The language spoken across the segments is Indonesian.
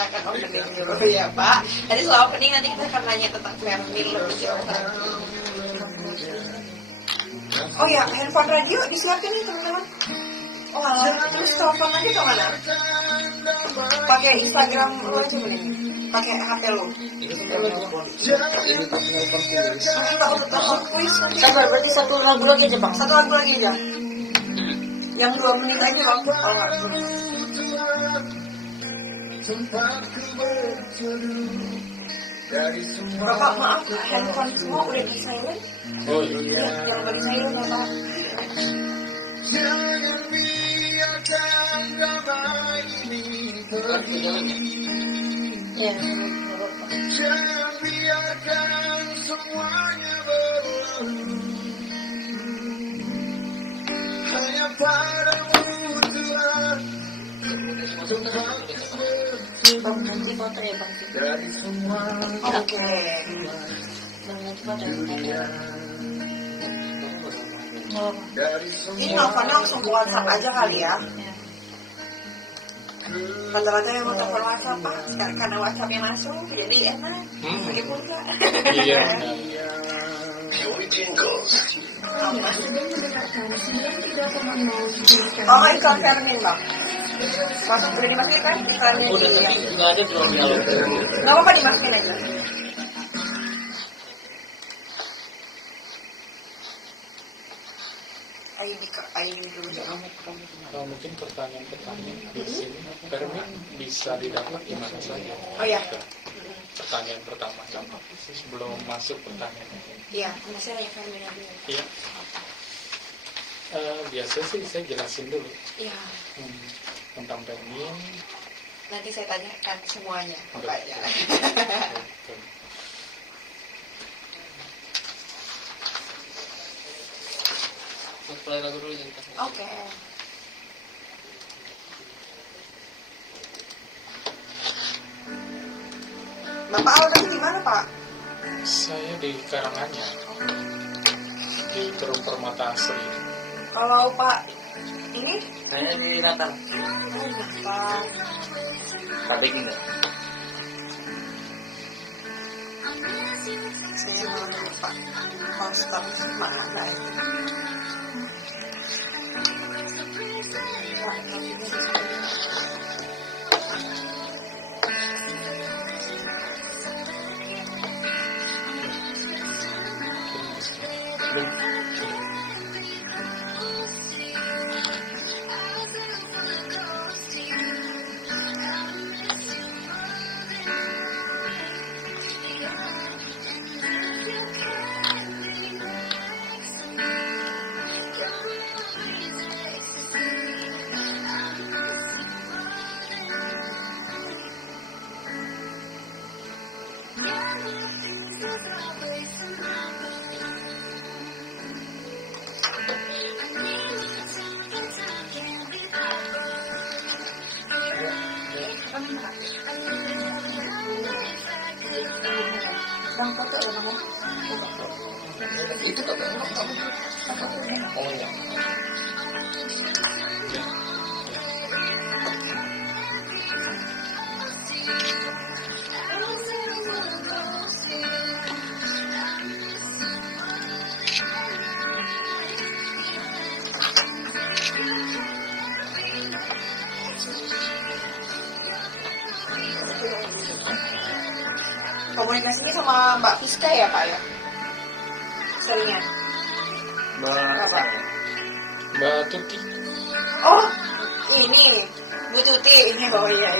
Akan opening dulu ya Pak. Tadi setelah opening nanti kita akan nanya tentang Fernil lebih jauh lagi. Oh ya, handphone radio disiapin nih teman-teman. Oh alah, terus telepon aja kemana? Pakai Instagram lo aja nih. Pakai HP lo. Sabar, berarti satu lagu lagi aja bang. Satu lagu lagi aja. Yang 2 menit aja bang. Oh nggak. Bapak maaf, handphone semua udah di silent. Oh iya. Yang bagi silent Bapak. Ya. Jangan biarkan semuanya berlalu. Hanya padamu Tuhan. Bang nanti foto ya bang. Dari semua Oke. Bang nanti foto ya. Ini nelfonnya langsung ke WhatsApp aja kali ya. Rata-rata yang mau telepon WhatsApp Pak, sekarang karena WhatsAppnya masuk jadi enak. Pakai pulsa. Iya. Oh, iklan Fernil bang. Masuk udah dimasukin kan? Iklannya Udah di- tapi nggak ada belum nyala. Nggak apa-apa dimasukin aja. Ayo dulu dong. Mungkin pertanyaan-pertanyaan di sini Fermin bisa didapat di mana saja. Oh ya. Pertanyaan pertama sebelum masuk pertanyaan. Iya, saya nanya Fernil dulu. Iya. Biasa sih saya jelasin dulu Iya. tentang Fermin. Nanti saya tanyakan semuanya. Pokoknya. Betul. Play lagu dulu jadi. Oke. Bapak awalnya di mana Pak? Saya di Karanganyar di Terung Permata Asri. Kalau Pak ini? Saya di Natal. Oh, Bapak. Tapi enggak. Saya mau nanya Pak. Poster mana itu? Pak, ini di sini. Bang, foto ya Bang. Itu tak Oh ya. Komunikasinya sama Mbak Fiska ya Pak ya? Seringnya? Mbak. Mbak Tuti. Oh, ini Bu Tuti ini. Oh iya.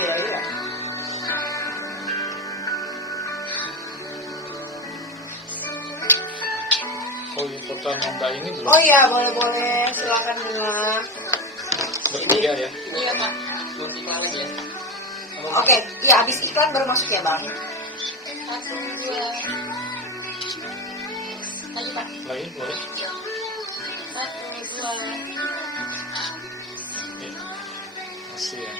Oh iya, foto Nanda ini belum. Oh iya, boleh silakan Bunga. Bertiga ya. Iya Pak. Kunci malam ya. Oke, iya habis iklan baru masuk ya Bang. 1, 2. Lagi Pak. Lagi boleh. 1, 2. Ya. Masih ya.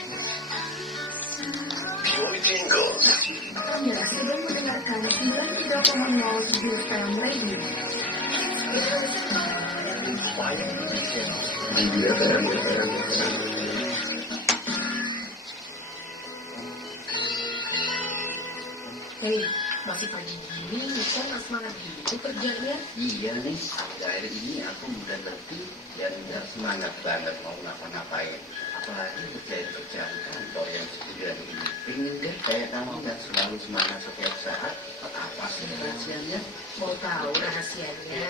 Anda sedang mendengarkan 93,0 FM Radio. Hei, masih pagi gini, kan gak semangat gitu kerjanya. Iya nih, akhir ini aku udah letih dan gak semangat banget mau ngapa-ngapain. Apalagi kerjaan kantor yang sebulan ini. Pengen deh kayak kamu dan selalu semangat setiap saat. Apa sih rahasianya? Mau tahu rahasianya?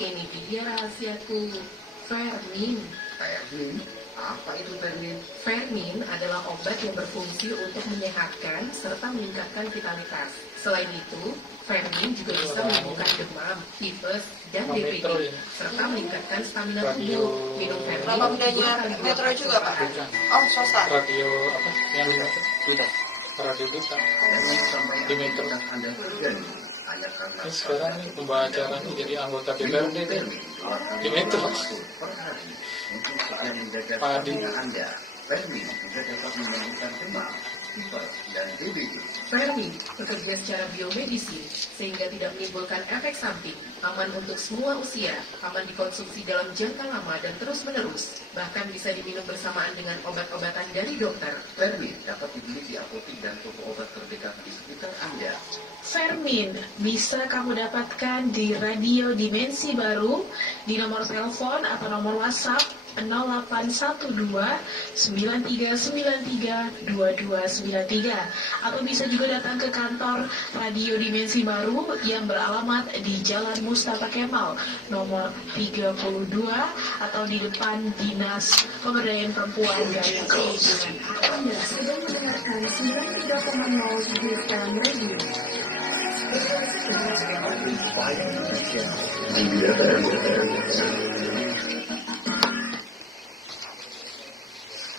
Ini dia rahasiaku. Fermin. Fermin? Apa itu Fermin? Fermin adalah obat yang berfungsi untuk menyehatkan serta meningkatkan vitalitas. Selain itu, Fermin juga bisa menyembuhkan demam, tipes, dan DPD, serta meningkatkan stamina tubuh. Minum Fermin Nama bundanya Metro juga, Pak? Oh, swasta. Radio apa? Yang Sudah. radio kita Sampai di Metro. Anda kerja nih. Hanya karena Ini sekarang nih pembacarannya jadi anggota DPRD deh. Di Metro. per hari untuk segera menjaga Padi. stamina Anda. Fermin juga dapat menyembuhkan demam, tipes, dan DBD. Fermin bekerja secara biomedisi sehingga tidak menimbulkan efek samping, aman untuk semua usia, aman dikonsumsi dalam jangka lama dan terus-menerus, bahkan bisa diminum bersamaan dengan obat-obatan dari dokter. Fermin dapat dibeli di apotek dan toko obat terdekat di sekitar Anda. Fermin bisa kamu dapatkan di Radio Dimensi Baru di nomor telepon atau nomor WhatsApp 0812 9393 2293 atau bisa juga datang ke kantor Radio Dimensi Baru yang beralamat di Jalan Mustafa Kemal nomor 32 atau di depan Dinas Pemberdayaan Perempuan dan Perlindungan. Anda sedang mendengarkan 93,0 di FM Radio.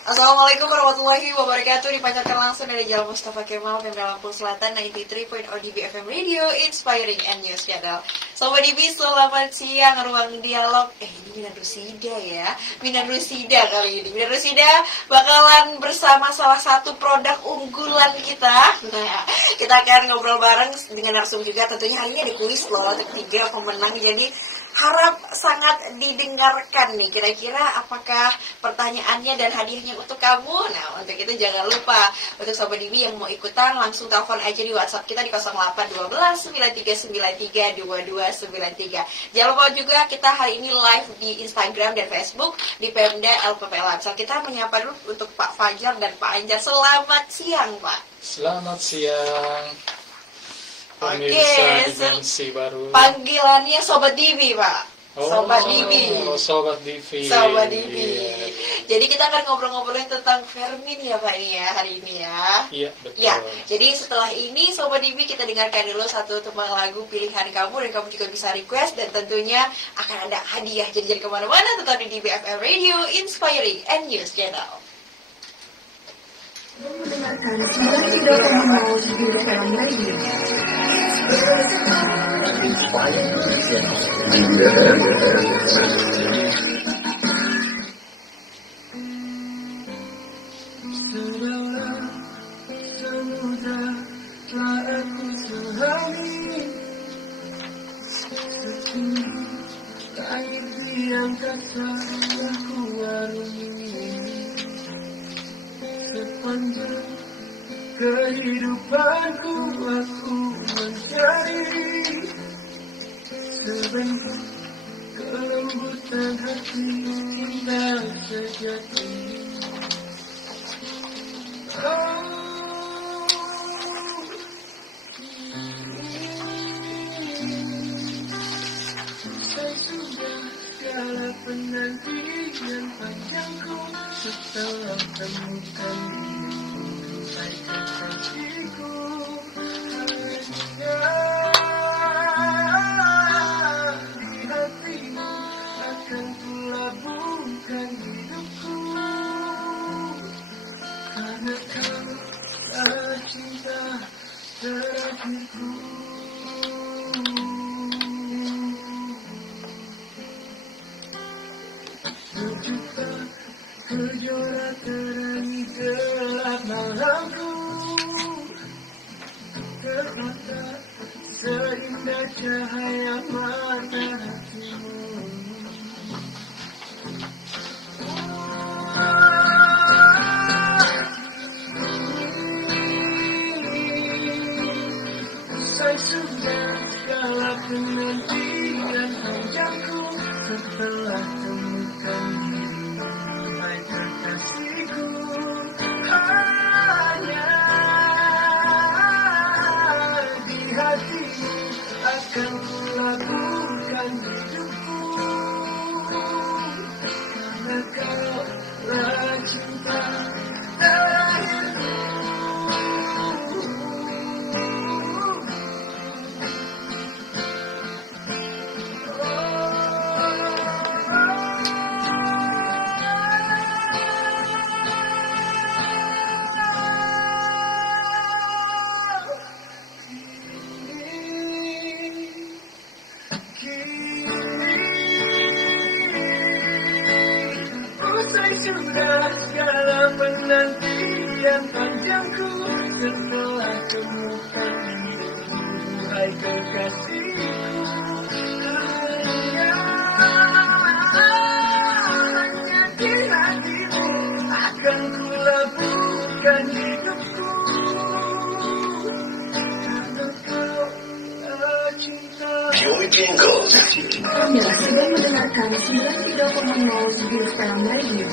Assalamualaikum warahmatullahi wabarakatuh. Dipancarkan langsung dari Jalan Mustafa Kemal, Pemda Lampung Selatan, 93.0 DB FM Radio, Inspiring and News Channel. Sobat DB, selamat siang. Ruang dialog. Ini Minan Rusida ya. Minan Rusida kali ini. Minan Rusida bakalan bersama salah satu produk unggulan kita. Nah, kita akan ngobrol bareng dengan narasumber juga. Tentunya hari ini ada kuis loh, ketiga pemenang. Jadi harap sangat didengarkan nih. Kira-kira apakah pertanyaannya dan hadiahnya untuk kamu? Nah, untuk itu jangan lupa untuk Sobat DB yang mau ikutan langsung telepon aja di WhatsApp kita di 0812 9393 2293. Jangan lupa juga kita hari ini live di Instagram dan Facebook di Pemda LPPL. So, kita menyapa dulu untuk Pak Fajar dan Pak Anjar. Selamat siang, Pak. Selamat siang. Pemirsa Dimensi Baru. Panggilannya Sobat DB, Pak. Sobat DB. Sobat DB. Sobat DB. Iya. Jadi kita akan ngobrol-ngobrolin tentang Fermin ya Pak ini ya hari ini ya. Iya, betul. Ya, jadi setelah ini Sobat DB kita dengarkan dulu satu tembang lagu pilihan kamu dan kamu juga bisa request dan tentunya akan ada hadiah. Jadi jangan kemana-mana, tetap di DBFM Radio, Inspiring and News Channel. Mendengarkan 93,0 di FM Radio. Sudahlah, semudah telah aku sehari setinggi langit di angkasa aku warungi sepanjang kehidupanku aku mencari sebentuk kelembutan hati cinta sejati. Sesudah segala penantian panjangku setelah temukan baikkan kasihku hanya di hatimu akan kulabuhkan hidupku. Karena kau adalah cinta terakhirku. Tercipta kejora terangi gelap malamku. Termata seindah cahaya mata hatimu. sudah segala penantian panjangku setelah temukan dirimu, hai kekasihku. Hanya di hatimu akan kulabuhkan hidupku, karena kaulah cinta terakhirku. Usai sudah segala penantian panjangku setelah temukan dirimu, hai kekasihku. Hanya di hatimu akan kulabuhkan hidupku, karena kaulah cinta. Anda sedang mendengarkan 93,0 GFM Radio.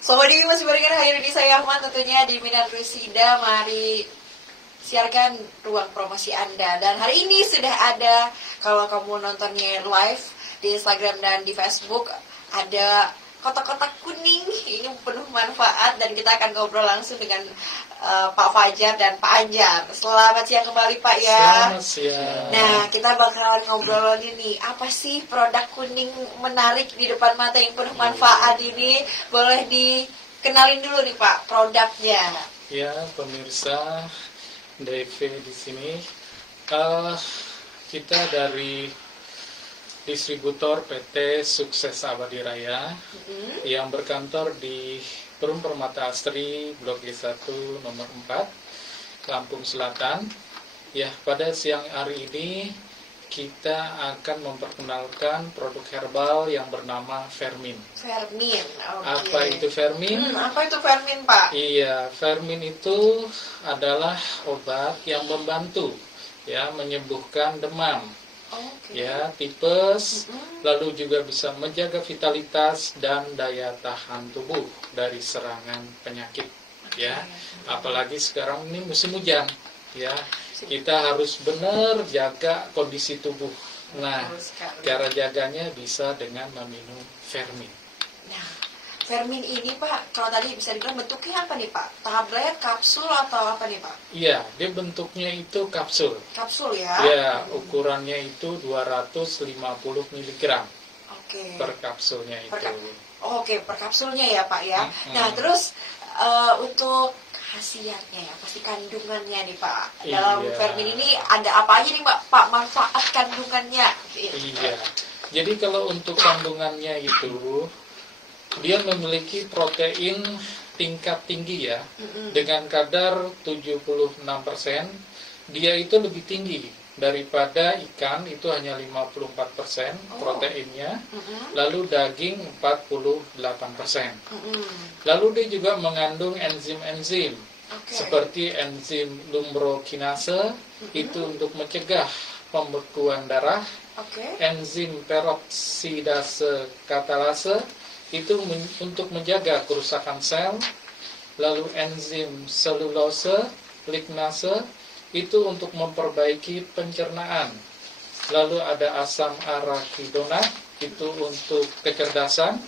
Sobat Dewi masih barengan hadir di saya Ahmad tentunya di Minat Rusida. Mari siarkan ruang promosi Anda. Dan hari ini sudah ada, kalau kamu nontonnya live di Instagram dan di Facebook, ada kotak-kotak kuning, ini penuh manfaat, dan kita akan ngobrol langsung dengan Pak Fajar dan Pak Anjar. Selamat siang kembali Pak ya. Selamat siang. Nah, kita bakalan ngobrol lagi nih, apa sih produk kuning menarik di depan mata yang penuh manfaat ini? Boleh dikenalin dulu nih Pak produknya. Ya, pemirsa DV di sini, kita dari distributor PT Sukses Abadi Raya yang berkantor di Perum Permata Asri Blok G1 nomor 4 Lampung Selatan. Ya, pada siang hari ini kita akan memperkenalkan produk herbal yang bernama Fermin. Fermin, oke. Apa itu Fermin? Apa itu Fermin Pak? Iya, Fermin itu adalah obat yang membantu ya menyembuhkan demam. Okay. Ya, tipes, lalu juga bisa menjaga vitalitas dan daya tahan tubuh dari serangan penyakit. Ya, apalagi sekarang ini musim hujan. Ya, kita harus benar jaga kondisi tubuh. Nah, cara jaganya bisa dengan meminum Fermin. Nah, Fermin ini Pak, kalau tadi bisa dibilang bentuknya apa nih Pak? Tablet, kapsul, atau apa nih Pak? Iya, dia bentuknya itu kapsul. Kapsul ya? Ya, ukurannya itu 250 mg per kapsulnya itu. Oke, per kapsulnya ya Pak ya. Nah, terus untuk khasiatnya ya, pasti kandungannya nih Pak. Dalam Fermin ini ada apa aja nih Pak manfaat kandungannya? Iya, jadi kalau untuk kandungannya itu, dia memiliki protein tingkat tinggi ya, dengan kadar 76%. Dia itu lebih tinggi daripada ikan, itu hanya 54% proteinnya. Lalu daging 48%. Lalu dia juga mengandung enzim-enzim seperti enzim lumbrokinase, itu untuk mencegah pembekuan darah. Enzim peroksidase katalase, itu untuk menjaga kerusakan sel. Lalu enzim selulose lignase, itu untuk memperbaiki pencernaan. Lalu ada asam arachidonat, itu untuk kecerdasan.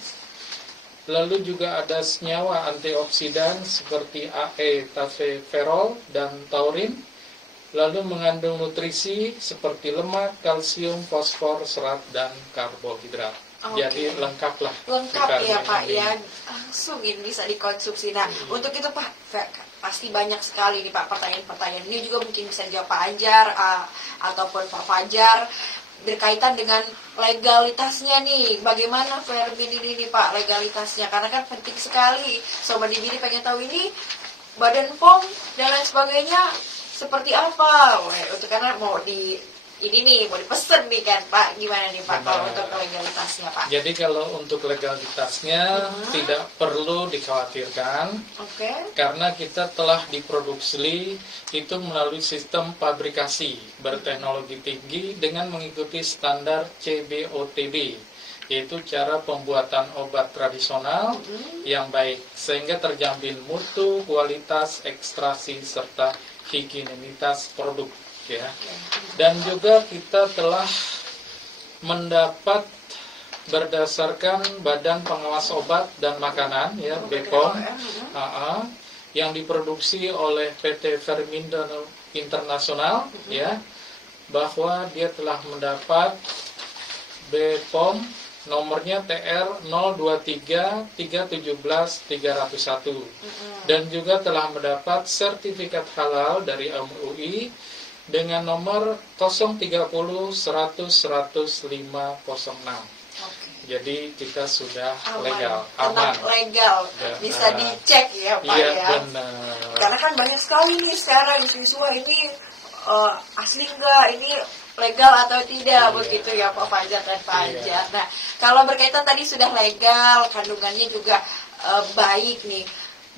Lalu juga ada senyawa antioksidan seperti AE, tafeferol, dan taurin. Lalu mengandung nutrisi seperti lemak, kalsium, fosfor, serat, dan karbohidrat. Jadi lengkap lah. Lengkap ya Pak ya, langsung ini bisa dikonsumsi. Nah, untuk itu Pak, pasti banyak sekali nih Pak pertanyaan-pertanyaan. Ini juga mungkin bisa dijawab Pak Anjar ataupun Pak Fajar berkaitan dengan legalitasnya nih. Bagaimana Fermin ini nih Pak legalitasnya? Karena kan penting sekali. Sobat Dibini pengen tahu ini Badan POM dan lain sebagainya seperti apa. Untuk karena mau ini nih mau dipesen nih kan Pak, gimana nih Pak kalau Benar. untuk legalitasnya Pak? Jadi kalau untuk legalitasnya tidak perlu dikhawatirkan Oke. karena kita telah diproduksi itu melalui sistem pabrikasi berteknologi tinggi dengan mengikuti standar CBOTB, yaitu cara pembuatan obat tradisional yang baik sehingga terjamin mutu, kualitas, ekstraksi serta higienitas produk ya. Dan juga kita telah mendapat berdasarkan Badan Pengawas Obat dan Makanan ya BPOM yang diproduksi oleh PT Fermindo Internasional ya, bahwa dia telah mendapat BPOM nomornya TR 023 317 301 dan juga telah mendapat sertifikat halal dari MUI dengan nomor 030 100 100 506. Jadi kita sudah legal, aman. Legal, bisa dicek ya Pak Iya, ya. benar. Karena kan banyak sekali nih sekarang siswa ini asli enggak, ini legal atau tidak, begitu ya Pak Fajar dan Pak Anjar. Nah, kalau berkaitan tadi sudah legal, kandungannya juga baik nih.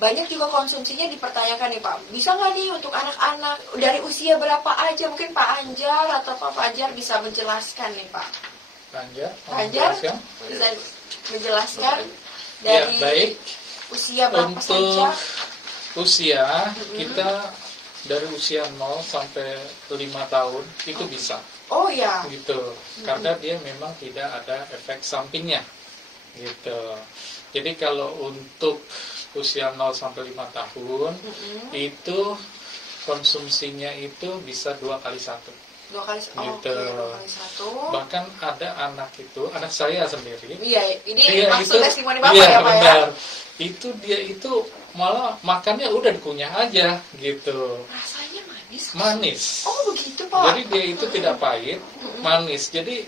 Banyak juga konsumsinya dipertanyakan nih Pak. Bisa nggak nih untuk anak-anak dari usia berapa aja? Mungkin Pak Anjar atau Pak Fajar bisa menjelaskan nih Pak. Pak Anjar bisa menjelaskan Ya, dari baik. usia berapa Untuk saja? usia kita dari usia 0 sampai 5 tahun itu bisa. Oh ya. Gitu. Karena dia memang tidak ada efek sampingnya. Gitu. Jadi kalau untuk usia 0 sampai 5 tahun itu konsumsinya itu bisa 2 kali 1. 2 kali satu. Gitu. Oke, 2 kali 1. Bahkan ada anak itu, anak saya sendiri. Iya, ini Dia maksud itu, testimoni Bapak iya, ya Pak benar. ya. Itu dia itu malah makannya udah dikunyah aja gitu. Rasanya manis. Manis. Oh, begitu Pak. Jadi dia itu tidak pahit, manis. Jadi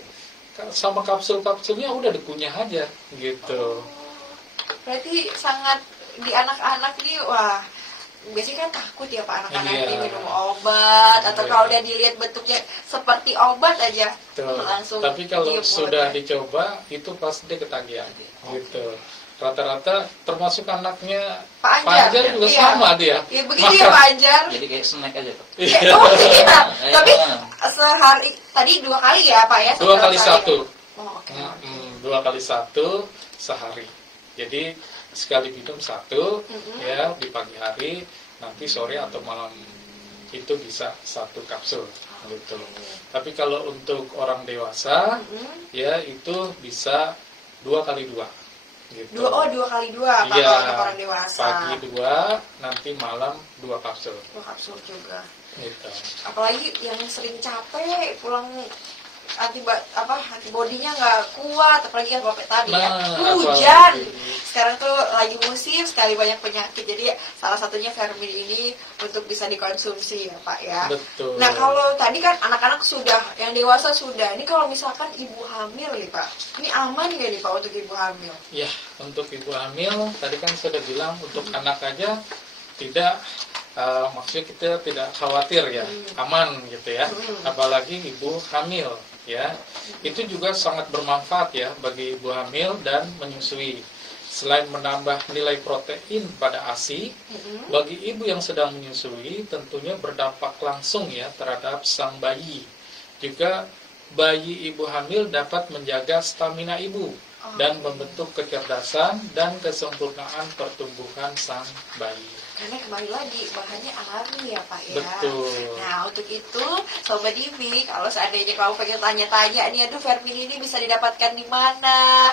sama kapsul-kapsulnya udah dikunyah aja gitu. Berarti sangat di anak-anak nih, wah, biasanya kan takut ya Pak anak-anak Iya. ini minum obat atau Iya. kalau udah dilihat bentuknya seperti obat aja Tuh. langsung. Tapi kalau diem sudah mulutnya. dicoba itu pasti ketagihan gitu. Rata-rata termasuk anaknya Pak Pak Anjar, Anjar juga iya. sama dia. Ya, begitu ya Pak Anjar. Jadi kayak snack aja Pak. Iya. Oh iya, tapi Iya. sehari tadi 2 kali ya Pak ya? 2 kali Setiap 1. Oh, oke. 2 kali 1 sehari. Jadi sekali minum 1 ya di pagi hari, nanti sore atau malam itu bisa 1 kapsul gitu. Tapi kalau untuk orang dewasa ya itu bisa 2 kali 2 gitu. 2 kali 2 Pak Iya, kalau untuk orang dewasa. pagi 2, nanti malam 2 kapsul 2 kapsul juga. gitu. Apalagi yang sering capek pulang antibodinya nggak kuat, apalagi yang bapak tadi ya hujan. Sekarang tuh lagi musim sekali banyak penyakit, jadi salah satunya Fermin ini untuk bisa dikonsumsi ya Pak ya. Betul. Nah kalau tadi kan anak-anak sudah, yang dewasa sudah, ini kalau misalkan ibu hamil nih Pak, ini aman nggak nih Pak untuk ibu hamil? Ya, untuk ibu hamil tadi kan sudah bilang untuk anak aja tidak, maksudnya kita tidak khawatir ya, aman gitu ya. Apalagi ibu hamil ya, itu juga sangat bermanfaat ya bagi ibu hamil dan menyusui. Selain menambah nilai protein pada ASI, bagi ibu yang sedang menyusui tentunya berdampak langsung ya terhadap sang bayi. Juga bayi ibu hamil dapat menjaga stamina ibu dan membentuk kecerdasan dan kesempurnaan pertumbuhan sang bayi. Karena kembali lagi bahannya alami ya Pak ya. Betul. Nah untuk itu Sobat Divi, kalau seandainya kamu pengen tanya-tanya nih, aduh Fermin ini bisa didapatkan di mana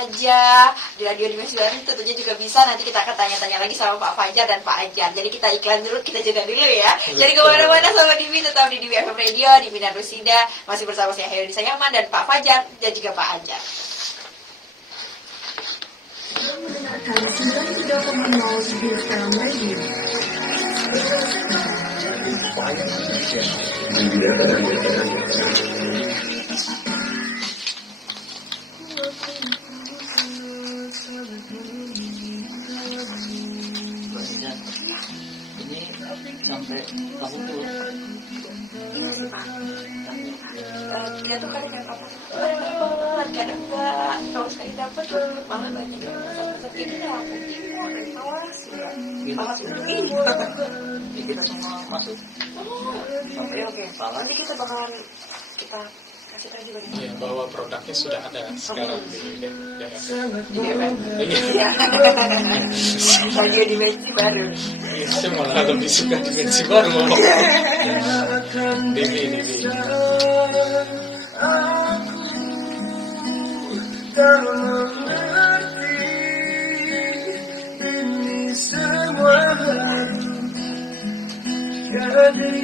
aja di Radio Dimensi Baru, tentunya juga bisa. Nanti kita akan tanya-tanya lagi sama Pak Fajar dan Pak Anjar. Jadi kita iklan dulu, kita jeda dulu ya. Betul. Jadi kemana-mana Sobat Divi, tetap di Divi FM Radio di Minar Rusida, masih bersama saya Hayoni Sayaman dan Pak Fajar dan juga Pak Anjar. Mendengarkan 93,0 BFM Radio. Ini sampai kamu tuh Iya sih Pak. Norida tuh kadang dapat, kadang enggak. Kalau sekali dapat malah banyak yang pesan-pesan ini dah pentingmu, awas ya. Awas ini. Jadi kita semua masuk. Oke. Nanti kita bakalan kita kasih tahu juga nih. Ya, bahwa produknya sudah ada sekarang di daerah. Iya. Radio dimensi baru. Saya malah lebih suka dimensi baru. Divi. Tak mengerti ini semua jadi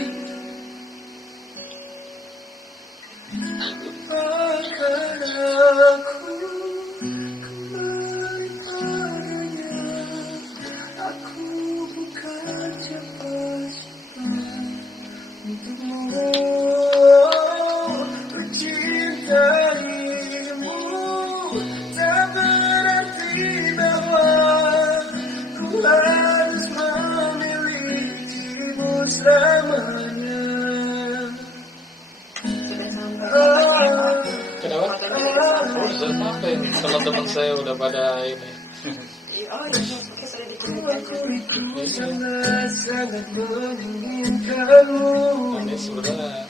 lupakan aku kembali padanya. Aku bukan siapa-siapa untukmu, mencintaimu tak berarti bahwa ku harus memilikimu selamanya. Kenapa? Apa yang teman-teman saya udah pada ini? Oh iya, sudah dikirimkan. Aku sangat menginginkanmu. Ini sebenarnya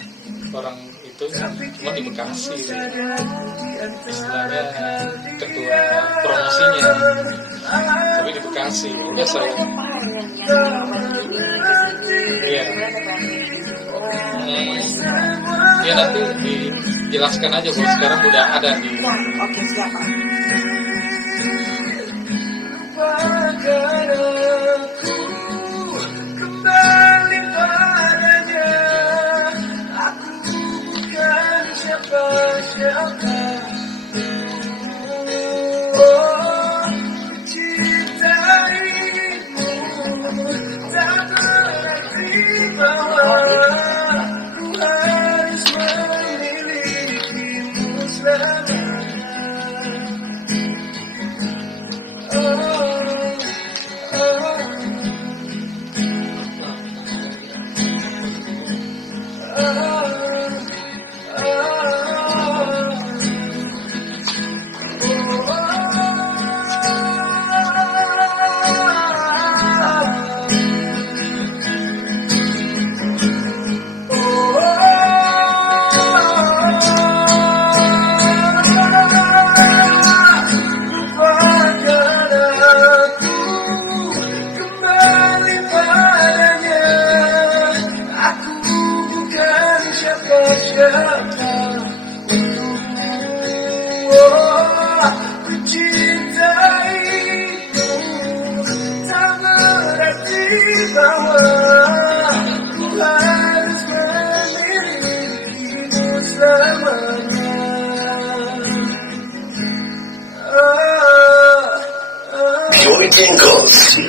orang itu cuma di Bekasi, istilahnya ketua promosinya, tapi di Bekasi. Udah saya, iya, ya nanti dijelaskan aja kalau sekarang udah ada di. Oke, siapa? Lupakan aku kembali padanya. Aku bukan siapa-siapa. Oh, mencintaimu tak berarti bahwa ku harus memilikimu selamanya.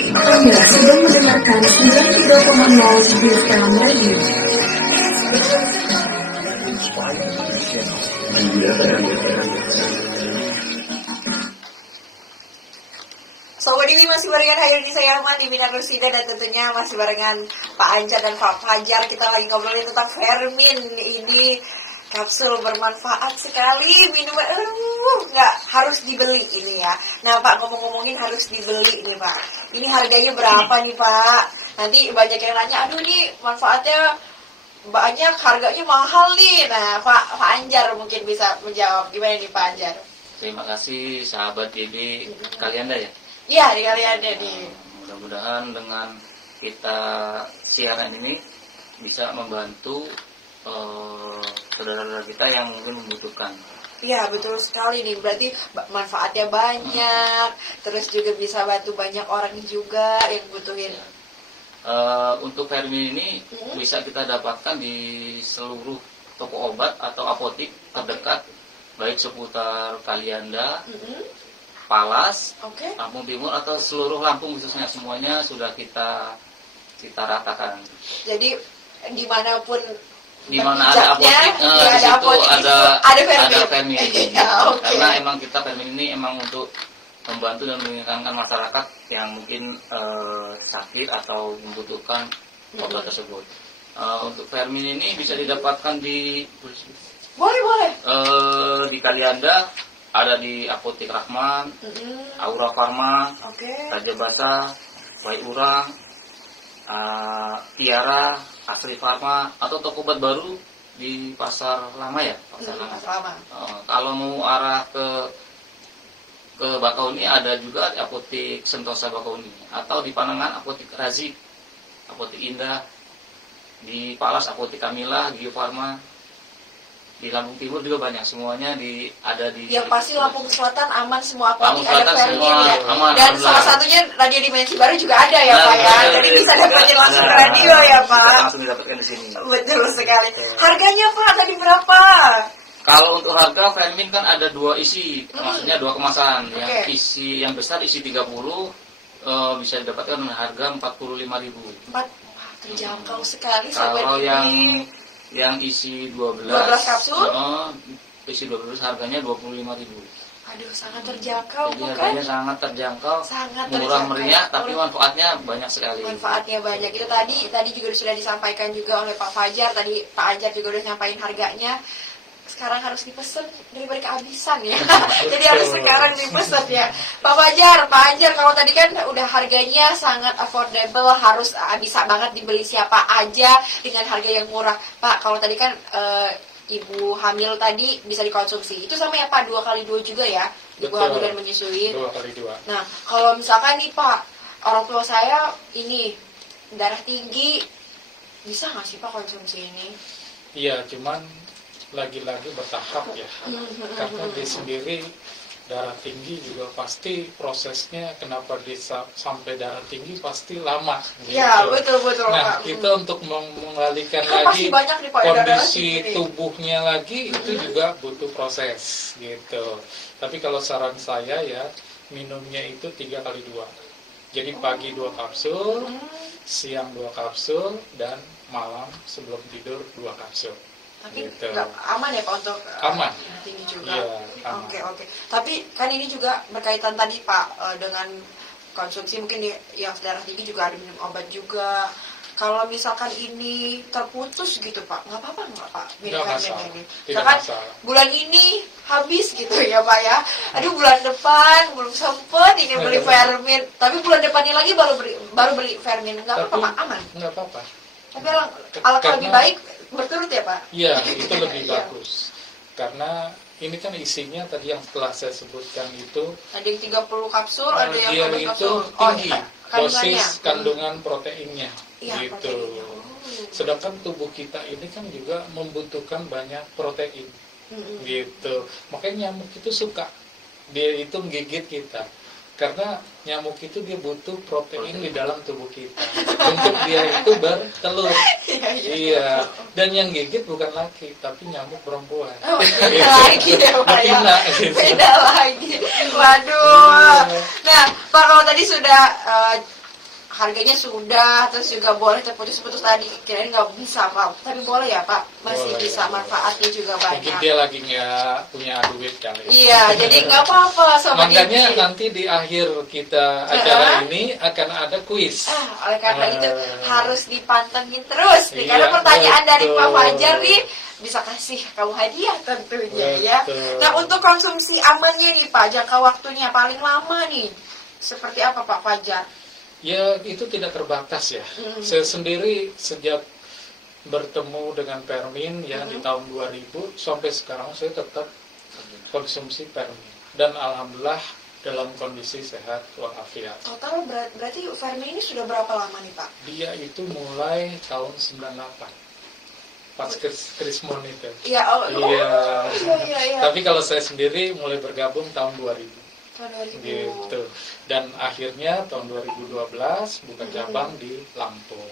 Anda sedang mendengarkan 93,0 di FM Radio. Sobat ini masih barengan Hairunisa saya Ahmad di Bina Rusida, dan tentunya masih barengan Pak Anjar dan Pak Fajar. Kita lagi ngobrolin tentang Fermin. Ini kapsul bermanfaat sekali, minuman nggak harus dibeli ini ya. Nah Pak, ngomong-ngomongin harus dibeli nih Pak. Ini harganya berapa nih Pak? Nanti banyak yang nanya, aduh nih manfaatnya banyak, harganya mahal nih. Nah Pak Anjar mungkin bisa menjawab, gimana nih Pak Anjar? Terima kasih sahabat TV Kalianda ya. Iya, di Kalianda nih. Mudah-mudahan dengan kita siaran ini bisa membantu saudara-saudara kita yang mungkin membutuhkan. Iya, betul sekali nih. Berarti manfaatnya banyak, terus juga bisa bantu banyak orang juga yang butuhin. Untuk Fermin ini bisa kita dapatkan di seluruh toko obat atau apotik terdekat, baik seputar Kalianda, Palas, Lampung Timur atau seluruh Lampung khususnya, semuanya sudah kita ratakan. Jadi dimanapun di mana ada apotik, di situ ada Fermin. Ya, karena emang kita Fermin ini emang untuk membantu dan mengingatkan masyarakat yang mungkin sakit atau membutuhkan obat tersebut. Untuk Fermin ini bisa didapatkan di Boleh. Di Kalianda ada di Apotek Rahman, Aura Pharma, Raja Basa, Wai Urang, Tiara, Asri Pharma, atau toko obat baru di Pasar Lama ya, Pasar Lama. Kalau mau arah ke Bakauni ada juga di Apotek Sentosa Bakauni, atau di Panangan Apotek Razik, Apotek Indah, di Palas Apotek Kamila, Gio Farma, di Lampung Timur juga banyak, semuanya ada di. Yang pasti Lampung Selatan aman semua apotek, Selatan ada Fermin semua ya. aman, Dan salah satunya Radio Dimensi Baru juga ada ya Pak ya. Jadi bisa dapetin langsung ke radio ya Pak. Bisa langsung didapatkan di sini. Betul sekali. Harganya Pak tadi berapa? Kalau untuk harga Fermin kan ada 2 isi, maksudnya 2 kemasan. Yang isi yang besar isi 30 bisa didapatkan dengan harga 45.000. Wah, terjangkau sekali sobat. Kalau yang isi 12 kapsul? Isi 12 harganya 25.000. Aduh, sangat terjangkau Jadi bukan? harganya sangat terjangkau, murah meriah, tapi manfaatnya banyak sekali. Manfaatnya banyak. Itu tadi juga sudah disampaikan juga oleh Pak Fajar. Tadi Pak Ajar juga udah nyampain harganya. Sekarang harus dipesan daripada kehabisan ya. Jadi harus sekarang dipesan ya. Pak Fajar, kalau tadi kan udah harganya sangat affordable, harus bisa banget dibeli siapa aja dengan harga yang murah. Pak, kalau tadi kan ibu hamil tadi bisa dikonsumsi. Itu sama ya Pak, 2x2 juga ya? Ibu hamil dan menyusui. 2x2. Nah, kalau misalkan nih Pak, orang tua saya ini darah tinggi, bisa nggak sih Pak konsumsi ini? Iya, cuman lagi-lagi bertahap ya. Karena dia sendiri darah tinggi juga pasti prosesnya, kenapa dia sampai darah tinggi pasti lama gitu. Ya, betul Nah, Pak. kita untuk mengalihkan Kan lagi banyak nih, Pak, kondisi tubuhnya lagi itu juga butuh proses gitu. Tapi kalau saran saya ya, minumnya itu 3x2. Jadi pagi 2 kapsul, siang 2 kapsul, dan malam sebelum tidur 2 kapsul. Tapi gitu. aman ya Pak untuk Aman. darah tinggi juga. Iya, aman. Oke. Tapi kan ini juga berkaitan tadi Pak dengan konsumsi, mungkin yang darah tinggi juga ada minum obat juga. Kalau misalkan ini terputus gitu Pak, nggak apa-apa nggak Pak minum Fermin ini? Misalkan bulan ini habis gitu ya Pak ya. Aduh, bulan depan belum sempet ini beli Fermin, tapi bulan depannya lagi baru beli Fermin, nggak apa-apa Pak, aman? Nggak apa-apa. Tapi alangkah lebih baik berturut ya Pak? Iya, itu lebih bagus. Karena ini kan isinya tadi yang telah saya sebutkan itu. Ada yang 30 kapsul, ada yang dia 12 itu kapsul. tinggi Kandungannya. dosis kandungan proteinnya. Iya, gitu. Sedangkan tubuh kita ini kan juga membutuhkan banyak protein. Gitu. Makanya nyamuk itu suka dia itu menggigit kita. Karena nyamuk itu dia butuh protein di dalam tubuh kita untuk dia itu bertelur. Iya. Dan yang gigit bukan laki, tapi nyamuk perempuan. Beda lagi ya Pak ya. Gitu. Beda lagi. Waduh. Nah Pak, kalau tadi sudah harganya sudah, terus juga boleh terputus-putus tadi, kirain nggak bisa Pak, tapi boleh ya Pak, masih boleh, bisa, manfaatnya juga banyak. Mungkin dia lagi nggak punya duit kali. Iya, jadi nggak apa-apa sama dia. Makanya nanti di akhir kita acara ini akan ada kuis. Oleh karena itu harus dipantengin terus nih, karena pertanyaan dari Pak Fajar nih bisa kasih kamu hadiah tentunya ya. Nah, untuk konsumsi amannya nih Pak, jangka waktunya paling lama nih seperti apa Pak Fajar? Ya, itu tidak terbatas ya. Saya sendiri sejak bertemu dengan Fermin ya di tahun 2000 sampai sekarang saya tetap konsumsi Fermin. Dan alhamdulillah dalam kondisi sehat walafiat. Total berarti Fermin ini sudah berapa lama nih Pak? Dia itu mulai tahun 98. Pas Krismon itu. Iya, iya. Iya. Tapi kalau saya sendiri mulai bergabung tahun 2000. Gitu. Dan akhirnya tahun 2012 buka cabang di Lampung.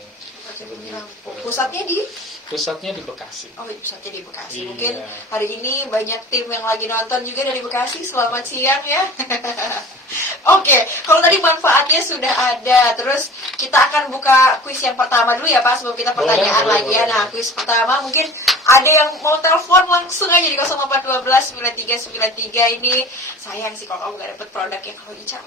Pusatnya di Bekasi. Oh, pusatnya di Bekasi. Iya. Mungkin hari ini banyak tim yang lagi nonton juga dari Bekasi. Selamat siang ya. Oke, kalau tadi manfaatnya sudah ada, terus kita akan buka kuis yang pertama dulu ya Pak, sebelum kita pertanyaan lagi ya. Nah, kuis pertama mungkin ada yang mau telepon langsung aja di 0412 9393 ini. Sayang sih kalau kamu gak dapet produk yang kalau Ica,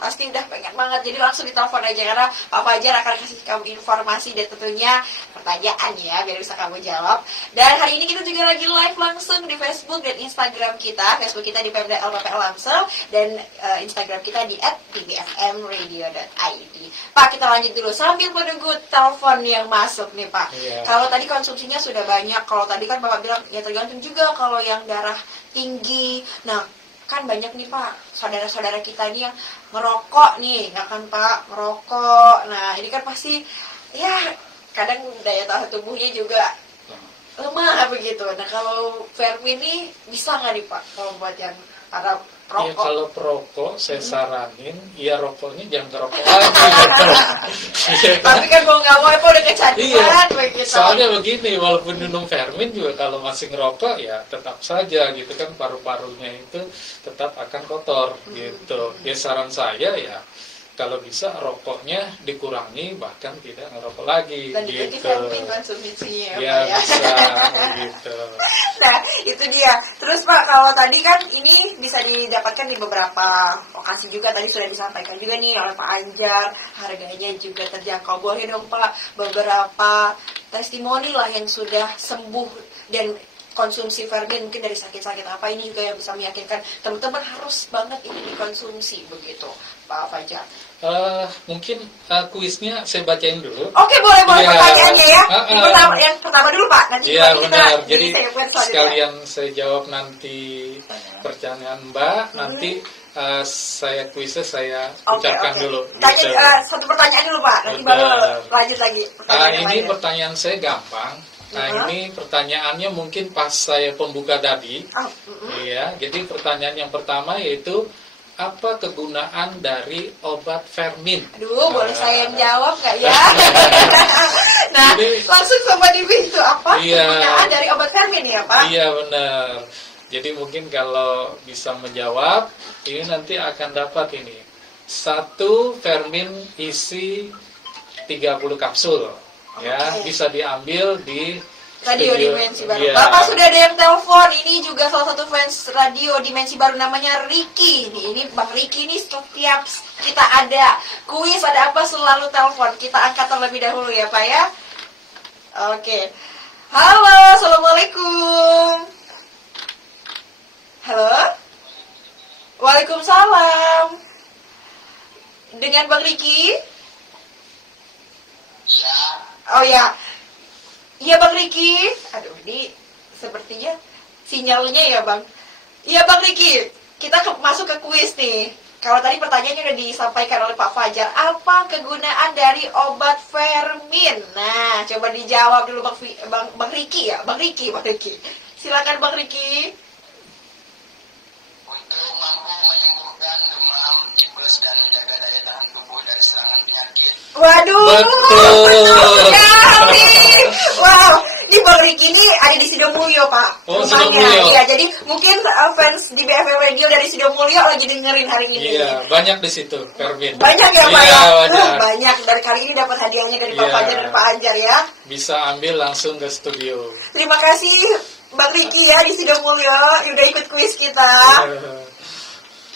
pasti udah pengen banget. Jadi langsung ditelepon aja karena Pak Fajar akan kasih kamu informasi dan tentunya pertanyaan ya biar bisa kamu jawab. Dan hari ini kita juga lagi live langsung di Facebook dan Instagram kita. Facebook kita di Pemda LPP Lamsel dan Instagram kita di @tbfmradio.id. Pak, kita lanjut dulu sambil menunggu telepon yang masuk nih Pak. Kalau tadi konsumsinya sudah banyak, kalau tadi kan Bapak bilang ya tergantung juga kalau yang darah tinggi. Nah, kan banyak nih Pak saudara-saudara kita nih yang ngerokok nih, nggak kan Pak, ngerokok. Nah, ini kan pasti ya kadang daya tahan tubuhnya juga lemah begitu. Nah, kalau Fermin nih bisa nggak nih Pak kalau buat yang para perokok? Ya kalau perokok saya saranin ya rokoknya jangan ngerokok lagi. Tapi kan mau nggak mau udah kecanduan begitu. Soalnya begini, walaupun minum Fermin juga kalau masih ngerokok ya tetap saja gitu kan, paru-parunya itu tetap akan kotor gitu. Ya saran saya ya kalau bisa rokoknya dikurangi bahkan tidak ngerokok lagi. Dan gitu. Fermin konsumsinya ya Pak, bisa gitu. Nah, itu dia. Terus Pak, kalau tadi kan ini bisa didapatkan di beberapa lokasi juga, tadi sudah disampaikan juga nih oleh Pak Anjar, harganya juga terjangkau. Boleh dong Pak, beberapa testimoni lah yang sudah sembuh dan konsumsi Fermin mungkin dari sakit-sakit apa, ini juga yang bisa meyakinkan teman-teman harus banget ini dikonsumsi begitu Pak Fajar. Mungkin kuisnya saya bacain dulu. Oke, boleh pertanyaannya ya. Yang pertama dulu Pak, nanti iya kita benar. Jadi sekalian saya jawab nanti pertanyaan Mbak, nanti saya kuisnya saya ucapkan dulu. Tanya satu pertanyaan dulu Pak, nanti baru lanjut lagi. Ini pertanyaan saya gampang. Nah, ini pertanyaannya mungkin pas saya pembuka tadi. Iya, jadi pertanyaan yang pertama yaitu apa kegunaan dari obat Fermin? Aduh, boleh saya yang jawab nggak ya? Nah, jadi, langsung Sobat Divi itu apa kegunaan dari obat Fermin ya Pak? Iya benar. Jadi mungkin kalau bisa menjawab, ini nanti akan dapat ini. 1 Fermin isi 30 kapsul. Ya, bisa diambil di Radio Dimensi Baru. Bapak sudah ada yang telepon. Ini juga salah satu fans Radio Dimensi Baru, namanya Ricky. Ini Bang Ricky ini setiap kita ada kuis, ada apa selalu telepon. Kita angkat terlebih dahulu ya Pak ya. Oke. Halo, assalamualaikum. Halo. Waalaikumsalam. Dengan Bang Ricky? Oh ya, iya Bang Ricky. Aduh, ini sepertinya sinyalnya ya Bang. Iya Bang Ricky, kita masuk ke kuis nih. Kalau tadi pertanyaannya udah disampaikan oleh Pak Fajar, apa kegunaan dari obat Fermin? Nah, coba dijawab dulu Bang Ricky ya, Bang Ricky. Silakan Bang Ricky. Untuk mampu menyembuhkan demam, tipes dan menjaga daya tahan tubuh dari serangan penyakit. Waduh, betul sekali. Wow, ini Bang Ricky ini ada di Sidomulyo Pak. Oh, Sidomulyo. Iya, jadi mungkin fans di BFM Radio dari Sidomulyo lagi dengerin hari ini. Iya, banyak di situ Fermin. Banyak ya Pak ya? Banyak. Banyak. Dari kali ini dapat hadiahnya dari Pak Fajar dan Pak Anjar ya. Bisa ambil langsung ke studio. Terima kasih Bang Ricky ya di Sidomulyo udah ikut kuis kita.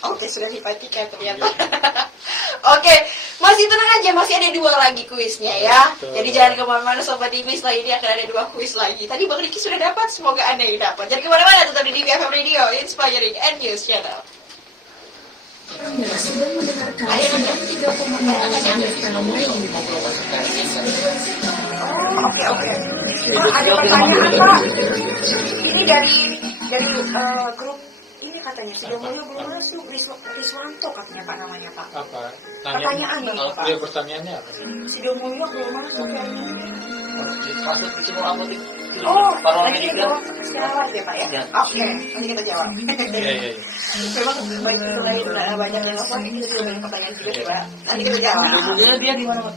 Oke, sudah dipastikan ternyata. Oke, masih tenang aja, masih ada 2 lagi kuisnya ya. Jadi jangan kemana-mana Sobat TV, setelah ini akan ada 2 kuis lagi. Tadi Bang Ricky sudah dapat, semoga Anda yang dapat. Jangan kemana-mana, tetap di BFM Radio, Inspiring and News Channel. Anda sedang mendengarkan 93,6 Oke. Ada pertanyaan Pak. Ini dari grup ini katanya Sidomulyo belum masuk, Riswanto katanya Pak namanya Pak. Apa? Pertanyaan Pak. Iya, pertanyaannya apa? Sidomulyo belum masuk ya. Masuk ke Cimur Apotik. Oh, nanti kita jawab secara live ya Pak ya? Oke, nanti kita jawab. Iya. Memang banyak yang nelfon, ini juga banyak pertanyaan juga sih Pak. Nanti kita jawab. Dia di mana Pak?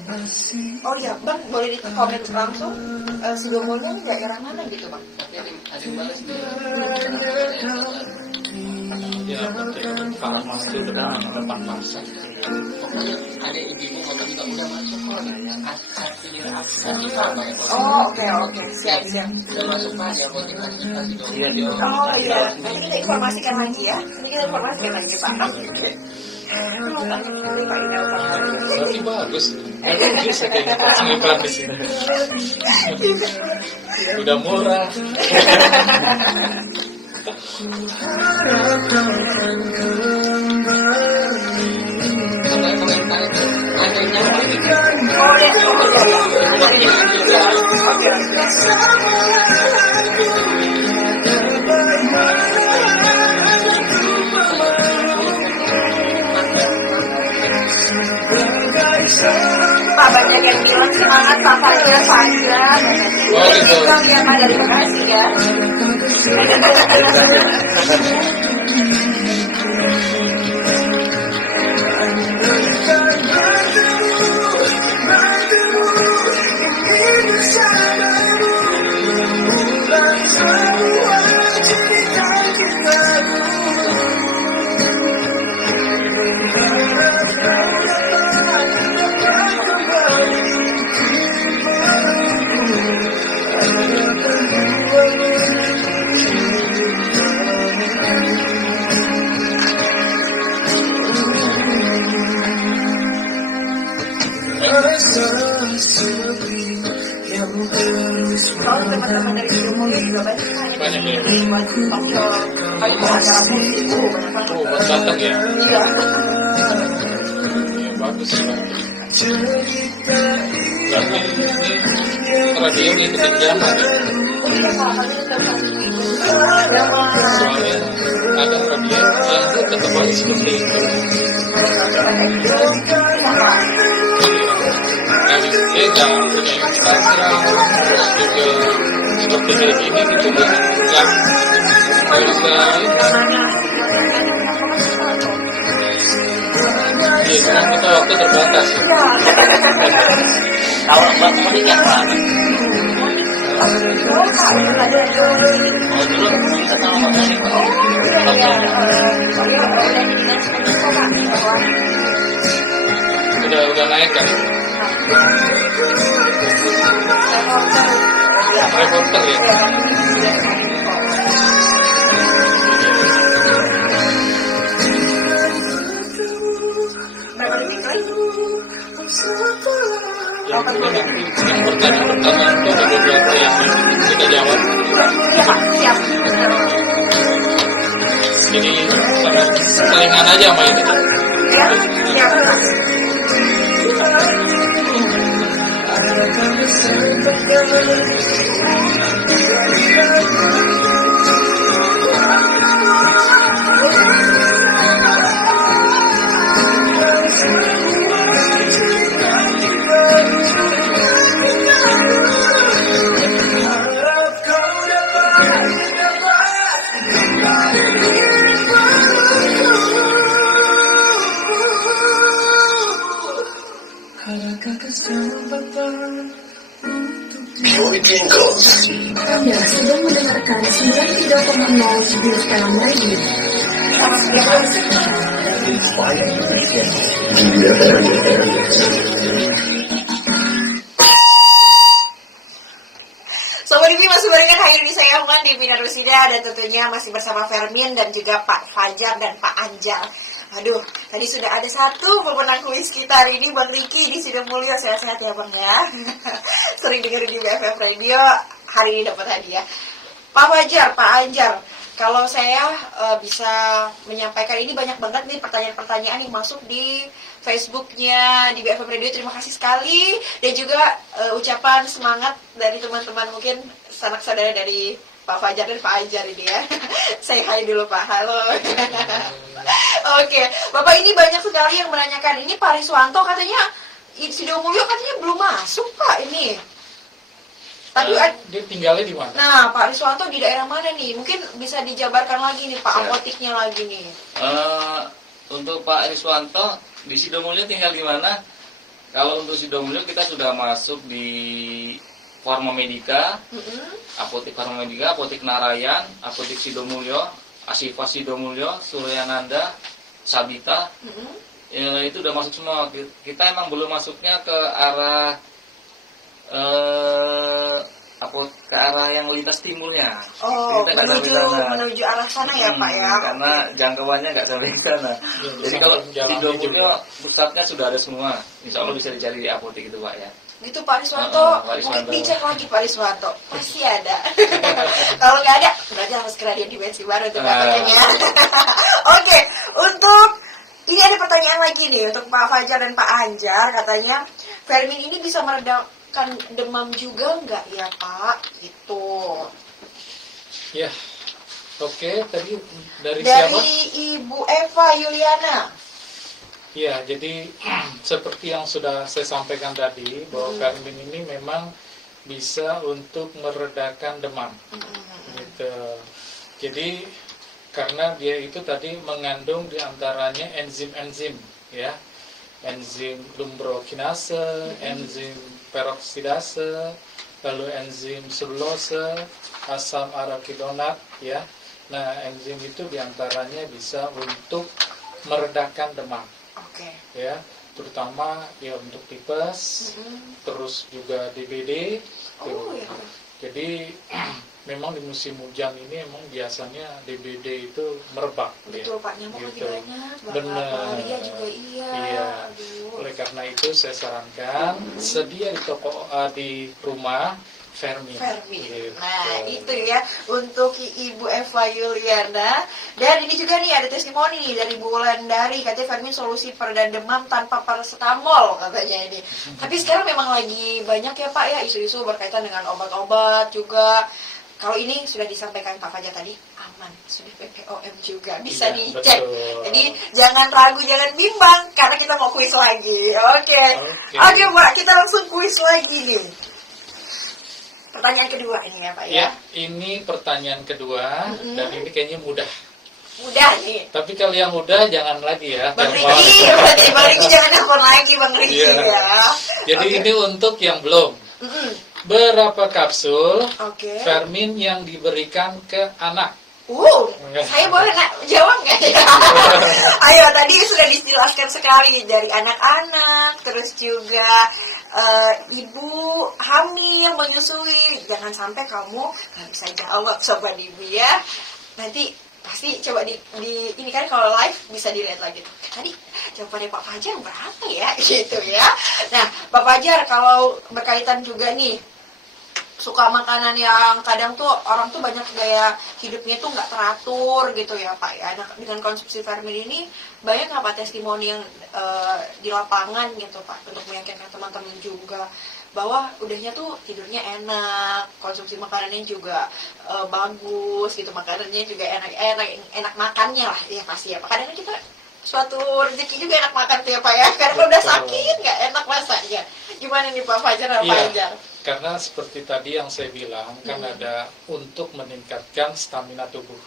Oh iya Bang, boleh di komen langsung Sidomulyo ini daerah mana gitu Bang? Ada yang balas. Ya, betul. Farmasi depan pasar. Pokoknya ada ibu motor juga udah masuk kok. Oh, oke. Siap. Udah masuk Pak, ya mau dikasih Iya. Oh iya, nanti kita informasikan lagi ya. Pak. Berarti bagus. Bisa kayaknya pasang iklan di sini. Udah murah. Pak, banyak yang bilang semangat Pak Fajar, Pak Anjar. Oh gitu. Yang ada di Bekasi ya. Kalau teman-teman dari Jumuli juga banyak Banyak ya. Kalau mau acara musik, banyak banget. Oh, buat datang ya. Iya. Ya, bagus sih. Berarti ini radio ngikutin zaman. Iya, Pak, kami tetap Soalnya ada radio yang tetap aja seperti itu. Dia nggak punya Instagram, terus juga seperti kayak gini gitu kan nggak bisa. Iya, cuma kita waktu terbatas. Kalau Mbak menikah Pak. Udah naik kan? Reporter ya? Yang pertanyaan pertama itu ada beberapa yang kita jawab. Jadi sangat selingan aja sama ini. Anda sedang mendengarkan 93,0 BFM Radio. Sobat TV masih banyak hari ini saya Uman di Bina Rusida dan tentunya masih bersama Fermin dan juga Pak Fajar dan Pak Anjal. Aduh, tadi sudah ada satu pemenang kuis kita hari ini, Bang Riki di Sidomulyo. Sehat-sehat ya Bang ya. Sering dengerin di BFF Radio, hari ini dapat hadiah. Pak Fajar, Pak Anjar, kalau saya bisa menyampaikan ini banyak banget nih pertanyaan-pertanyaan yang masuk di Facebooknya di BFF Radio. Terima kasih sekali dan juga ucapan semangat dari teman-teman mungkin sanak saudara dari Pak Fajar dan Pak Anjar ini ya. Saya hai dulu Pak, halo. Oke, Bapak ini banyak sekali yang menanyakan ini Pak Riswanto katanya Sidomulyo katanya belum masuk Pak ini. Tadi dia tinggalnya di mana? Nah, Pak Riswanto di daerah mana nih? Mungkin bisa dijabarkan lagi nih Pak apotiknya lagi nih. Untuk Pak Riswanto di Sidomulyo tinggal di mana? Kalau untuk Sidomulyo kita sudah masuk di Pharma Medica, Apotik Pharma Medica, Apotik Narayan, Apotik Sidomulyo, Asyifa Sidomulyo, Suryananda, Sabita, itu udah masuk semua. Kita emang belum masuknya ke arah ke arah yang lintas timurnya. Oh, kita menuju arah sana ya Pak ya. Karena jangkauannya nggak sampai ke sana. Jadi kalau Sidomulyo pusatnya sudah ada semua. Insya Allah bisa dicari di apotek itu Pak ya. Gitu Pak Riswanto, mungkin dicek lagi Pak Riswanto, pasti ada. Kalau nggak ada, berarti harus segera di dimensi baru tuh katanya. Oke, untuk ini ada pertanyaan lagi nih untuk Pak Fajar dan Pak Anjar, katanya Fermin ini bisa meredakan demam juga nggak ya Pak? Itu. Ya, oke. Tadi dari siapa? Dari Ibu Eva Yuliana. Ya, jadi seperti yang sudah saya sampaikan tadi, bahwa Fermin ini memang bisa untuk meredakan demam. Gitu. Jadi karena dia itu tadi mengandung diantaranya enzim-enzim, ya, enzim lumbrokinase, enzim peroksidase, lalu enzim selulose, asam arachidonat, ya. Nah, enzim itu diantaranya bisa untuk meredakan demam. Ya, terutama ya untuk tipes, terus juga DBD. Ya. Jadi memang di musim hujan ini emang biasanya DBD itu merebak. Betul ya. Pak, nyamuk Gitu. lagi banyak, Benar. malaria juga iya. Iya. Oleh karena itu saya sarankan sedia di toko di rumah Fermin. Gitu. Nah, itu ya untuk Ibu Eva Yuliana. Dan ini juga nih ada testimoni nih dari Bu Wulandari, katanya Fermin solusi pereda demam tanpa paracetamol katanya ini. Tapi sekarang memang lagi banyak ya Pak ya isu-isu berkaitan dengan obat-obat juga. Kalau ini sudah disampaikan Pak Fajar tadi, aman, sudah PPOM juga, bisa dicek. Betul. Jadi jangan ragu, jangan bimbang, karena kita mau kuis lagi. Oke, Pak, kita langsung kuis lagi nih. Pertanyaan kedua ini ya Pak ya? Ya, ini pertanyaan kedua, dan ini kayaknya mudah. Mudah nih. Tapi kalau yang mudah jangan lagi ya. Bang Riki, berarti Bang Riki jangan nelfon lagi Bang Riki ya. Jadi ini untuk yang belum. Berapa kapsul Fermin yang diberikan ke anak? Saya boleh jawab nggak ya? Ayo, tadi sudah dijelaskan sekali dari anak-anak, terus juga ibu hamil, menyusui. Jangan sampai kamu nggak bisa jawab Sobat Ibu ya. Nanti pasti coba di ini kan kalau live bisa dilihat lagi tuh. Tadi jawabannya Pak Fajar berapa ya? Gitu ya. Nah, Pak Fajar kalau berkaitan juga nih, suka makanan yang kadang tuh orang tuh banyak gaya hidupnya tuh nggak teratur gitu ya Pak ya. Nah, dengan konsumsi Fermin ini banyak nggak Pak testimoni yang di lapangan gitu Pak, untuk meyakinkan teman-teman juga bahwa udahnya tuh tidurnya enak, konsumsi makanannya juga bagus gitu, makanannya juga enak makannya lah ya pasti ya Pak. Kadang kita suatu rezeki juga enak makan tuh ya Pak ya, karena kalau udah sakit nggak enak rasanya. Gimana nih Pak Fajar dan Pak Anjar? Karena seperti tadi yang saya bilang, kan ada untuk meningkatkan stamina tubuh.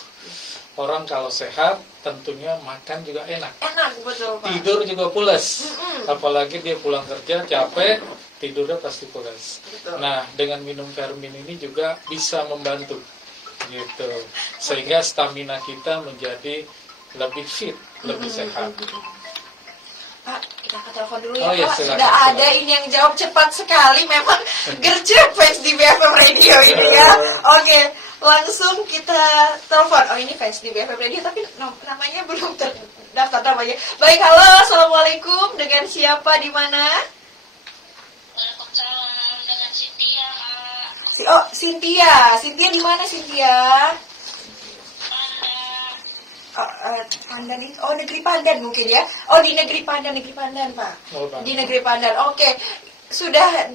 Orang kalau sehat tentunya makan juga enak. Enak, betul Pak. Tidur juga pulas. Apalagi dia pulang kerja capek, tidurnya pasti pulas. Betul. Nah, dengan minum Fermin ini juga bisa membantu gitu. Sehingga stamina kita menjadi lebih fit, lebih sehat. Pak, kita ke telepon dulu ya ya, Pak. silakan, Sudah ada ini yang jawab cepat sekali. Memang gercep fans di BFM Radio ini ya. Oke, langsung kita telepon. Oh, ini fans di BFM Radio tapi namanya belum terdaftar namanya. Baik, halo, assalamualaikum. Dengan siapa di mana? Waalaikumsalam, dengan Cynthia. Oh, Cynthia. Cynthia di mana Cynthia? Pandan itu, Negeri Pandan mungkin ya. Oh, di Negeri Pandan Pak. Di Negeri Pandan. Oke. Sudah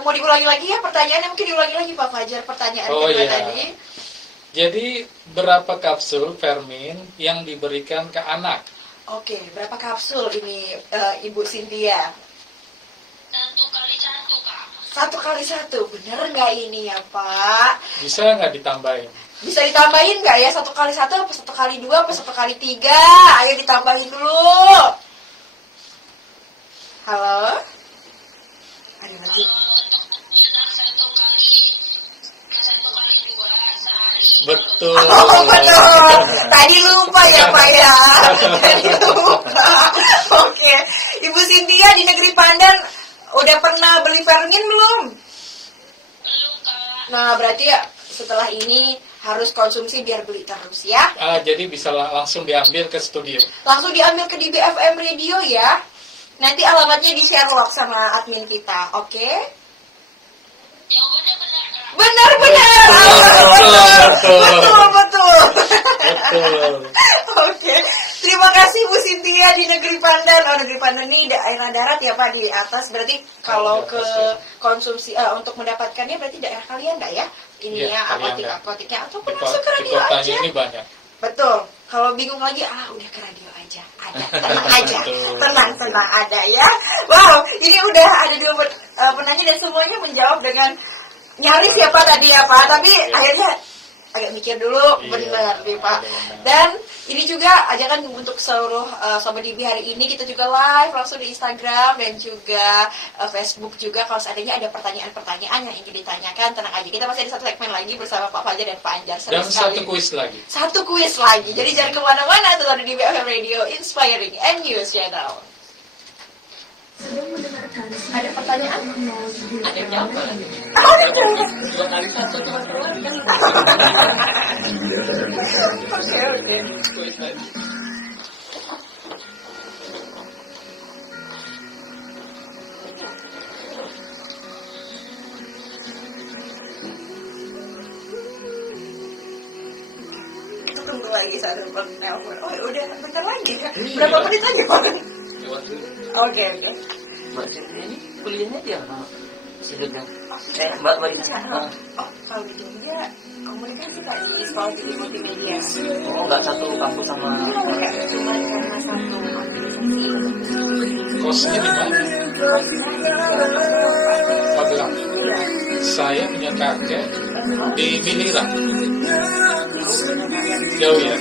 mau diulangi lagi ya pertanyaannya, mungkin diulangi lagi Pak Fajar pertanyaan kita tadi. Jadi berapa kapsul Fermin yang diberikan ke anak? Oke, berapa kapsul ini Ibu Cynthia? 1 kali 1 Kak. 1 kali 1, bener nggak ini ya Pak? Bisa nggak ditambahin? Bisa ditambahin nggak ya 1 kali 1 apa 1 kali 2 apa 1 kali 3? Ayo ditambahin dulu. Halo? Ada lagi. Untuk anak 1 kali 2 sehari. Betul. Oh, betul. Tadi lupa ya Pak ya. Tadi lupa. Oke. Ibu Cynthia di Negeri Pandan udah pernah beli Fermin belum? Belum, Kak. Nah, berarti ya setelah ini harus konsumsi biar beli terus ya. Jadi bisa langsung diambil ke studio. Langsung diambil ke DBFM Radio ya. Nanti alamatnya di-share sama admin kita, oke? Jawabannya benar, Kak. Benar. Betul. Oke. Terima kasih Bu Cynthia di Negeri Pandan. Oh, Negeri Pandan ini daerah darat ya Pak, di atas. Berarti kalau ke konsumsi untuk mendapatkannya berarti daerah kalian enggak ya? Ini ya apotik-apotiknya ataupun masuk ke radio aja. Ini banyak. Betul. Kalau bingung lagi, udah ke radio aja. Ada, tenang aja. Tenang ada ya. Wow, ini udah ada 2 penanya dan semuanya menjawab dengan nyaris ya Pak tadi ya Pak. Tapi akhirnya agak mikir dulu, benar nih Pak. Dan ini juga ajakan untuk seluruh Sobat DB hari ini kita juga live langsung di Instagram dan juga Facebook juga. Kalau seandainya ada pertanyaan-pertanyaan yang ingin ditanyakan, tenang aja. Kita masih ada 1 segmen lagi bersama Pak Fajar dan Pak Anjar. Dan 1 kuis lagi. 1 kuis lagi. Jadi jangan kemana-mana, tetap di DBFM Radio Inspiring and News Channel. Ada pertanyaan? Ada yang jawab lagi. Ada jawab. 2 kali 1 cuma keluar kan. Oke. Kuis lagi. Tunggu lagi 1 penelpon. Oh udah bentar lagi kan? Berapa menit lagi Pak? Oke. Mbak Cynthia ini kuliahnya di mana? Sejujurnya. Mbak di sana. Oh, kalau di Jogja komunikasi Pak di sekolah tinggi multimedia. Oh, nggak satu kampus sama. Enggak, cuma karena satu organisasi. Kosnya di mana? Magelang. Saya punya kakek di Bilirang. Jauh ya?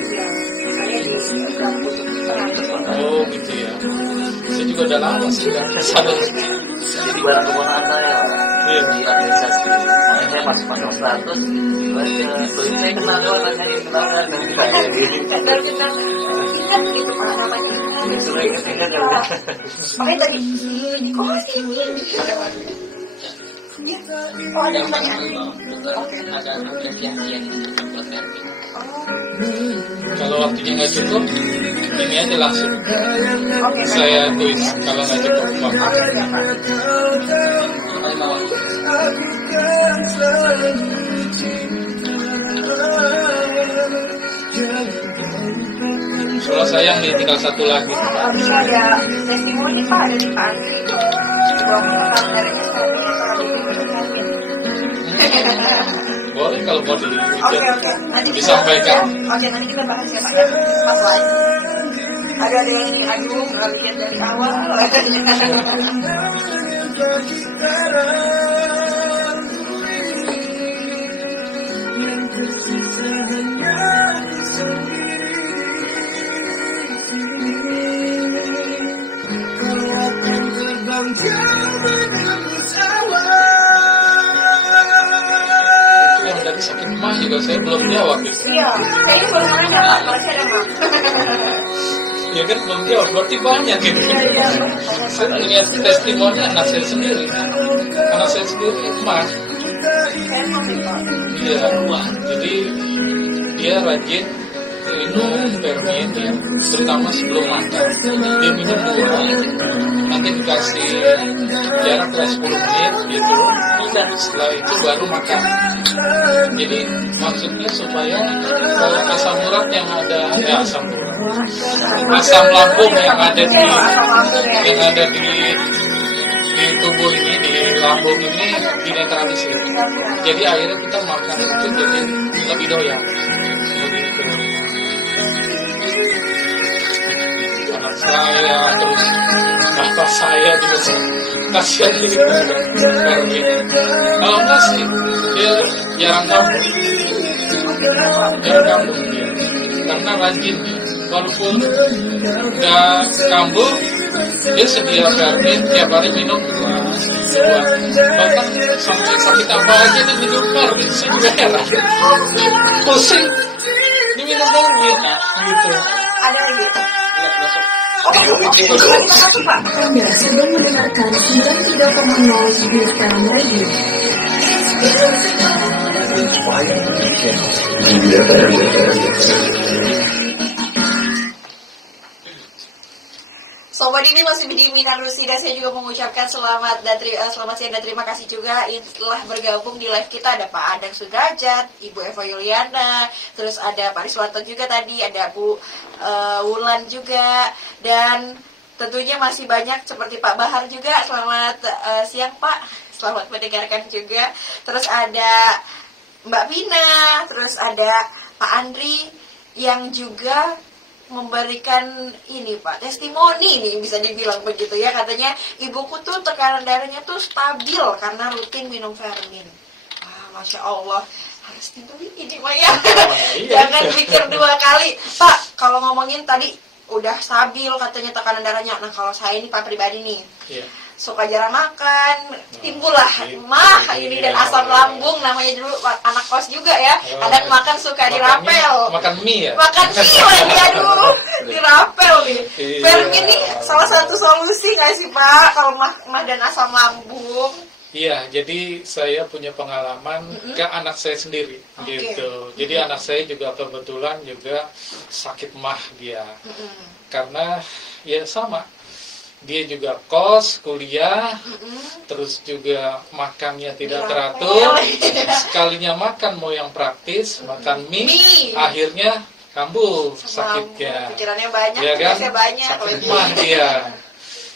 Oh gitu ya. Saya juga udah lama sih nggak kesana. Jadi barang keponakan saya. Iya. Di administrasi. Makanya saya pas pasang status. Saya kenal doang, nanya kenal kan. Dan kita ingat gitu Pak namanya. Sudah ingat ya. Makanya tadi oh sini. Oh ada pertanyaan. Oke. Ada apresiasi buat Fermin. Kalau waktunya nggak cukup, ini aja langsung. Oke. Saya kuis kalau nggak cukup waktu. Oke, siapa? Kalau sayang nih tinggal 1 lagi. Bisa ada testimoni Pak, ada di Pak Andri. Kameranya Boleh kalau mau Oke. Nanti disampaikan. Oke, nanti kita bahas ya Pak ya. Pas live. Ada yang ini aduh lihat dari awal. Yang dari sakit mah juga saya belum jawab. Iya, kayaknya belum ada Pak, masih ada Pak. Ya kan belum jawab, berarti banyak gitu. Saya lihat testimoni anak saya sendiri. Anak saya sendiri mah. Iya, jadi dia rajin minum Fermin ya, terutama sebelum makan. Dia minum 2, nanti dikasih jarak 10 menit gitu, dan setelah itu baru makan. Jadi maksudnya supaya asam urat yang ada, asam lambung yang ada di tubuh ini, di lambung ini dinetralisir. Jadi akhirnya kita makan itu jadi lebih doyan. Begitu. Anak saya terus bapak saya juga kasihan jadi Fermin. Kalau enggak sih dia jarang kambuh dia, karena rajin. Walaupun nggak kambuh, dia sedia Fermin tiap hari minum 2. Bahkan sampai sakit apa aja nih minum Fermin, saya juga heran. Pusing, ini minum Fermin, gitu. Ada lagi. Anda sedang mendengarkan 93,0 BFM Radio. Sobat ini masih di Minan Rusida. Saya juga mengucapkan selamat siang dan terima kasih juga telah bergabung di live kita. Ada Pak Adang Sudrajat, Ibu Eva Yuliana, terus ada Pak Riswanto juga tadi, ada Bu Wulan juga, dan tentunya masih banyak seperti Pak Bahar juga. Selamat siang Pak, selamat mendengarkan juga. Terus ada Mbak Pina, terus ada Pak Andri yang juga memberikan ini Pak, testimoni nih bisa dibilang begitu ya. Katanya ibuku tuh tekanan darahnya tuh stabil karena rutin minum Fermin. Masya Allah, harus minum ini Pak ya. Jangan pikir dua kali Pak. Kalau ngomongin tadi udah stabil katanya tekanan darahnya. Nah kalau saya ini Pak pribadi nih, suka jarang makan, timbullah ini dan asam lambung. Namanya dulu anak kos juga ya, kadang makan suka dirapel. Makan mie ya? Makan mie lagi, aduh, dirapel nih. Fermin nih salah satu solusi nggak sih Pak kalau mah dan asam lambung? Iya, jadi saya punya pengalaman ke anak saya sendiri, gitu. Jadi anak saya juga kebetulan juga sakit mah dia, karena ya sama. Dia juga kos, kuliah, terus juga makannya tidak teratur. Sekalinya makan mau yang praktis, makan mie, akhirnya kambuh sakitnya. Pikirannya banyak, ya kan? banyak. Sakit mah dia.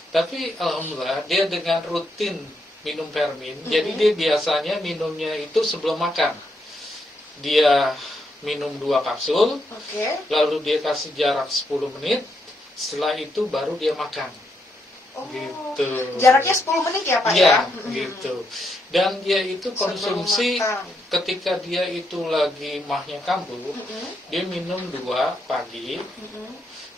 Tapi alhamdulillah dia dengan rutin minum Fermin. Jadi dia biasanya minumnya itu sebelum makan. Dia minum 2 kapsul, lalu dia kasih jarak 10 menit. Setelah itu baru dia makan. Gitu. Jaraknya 10 menit ya Pak ya? Gitu. Dan dia itu konsumsi ketika dia itu lagi mahnya kambuh, dia minum 2 pagi,